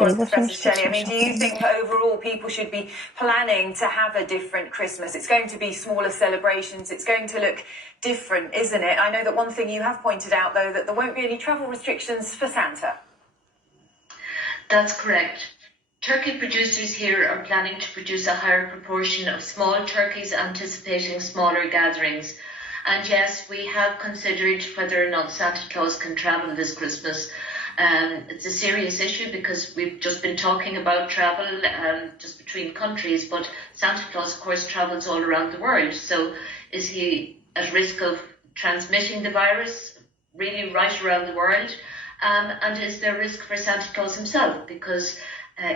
course, Professor Shelley, I mean, do you think overall people should be planning to have a different Christmas? It's going to be smaller celebrations. It's going to look different, isn't it? I know that one thing you have pointed out, though, that there won't be any travel restrictions for Santa. That's correct. Turkey producers here are planning to produce a higher proportion of small turkeys, anticipating smaller gatherings. And yes, we have considered whether or not Santa Claus can travel this Christmas. It's a serious issue because we've just been talking about travel just between countries, but Santa Claus, of course, travels all around the world. So is he at risk of transmitting the virus really right around the world? And is there risk for Santa Claus himself? Because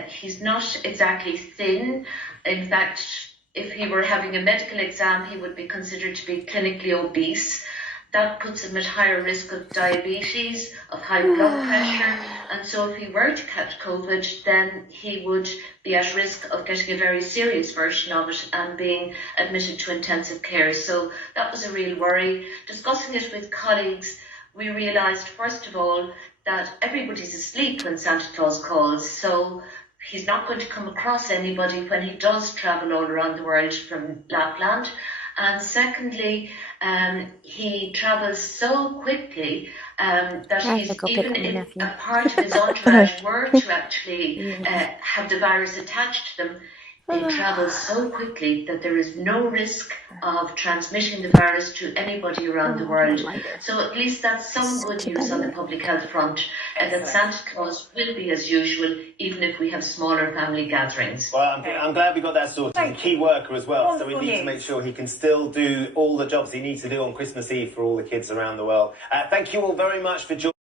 he's not exactly thin. In fact, if he were having a medical exam, he would be considered to be clinically obese. That puts him at higher risk of diabetes, of high blood pressure. And so if he were to catch COVID, then he would be at risk of getting a very serious version of it and being admitted to intensive care. So that was a real worry. Discussing it with colleagues, we realised, first of all, that everybody's asleep when Santa Claus calls. So he's not going to come across anybody when he does travel all around the world from Lapland. And secondly, he travels so quickly that even if a part of his entourage were to actually have the virus attached to them, they travel so quickly that there is no risk of transmitting the virus to anybody around the world. So at least that's some good news on the public health front, that Santa Claus will be as usual, even if we have smaller family gatherings. Well, I'm glad we got that sorted. He's a key worker as well, so we need to make sure he can still do all the jobs he needs to do on Christmas Eve for all the kids around the world. Thank you all very much for joining.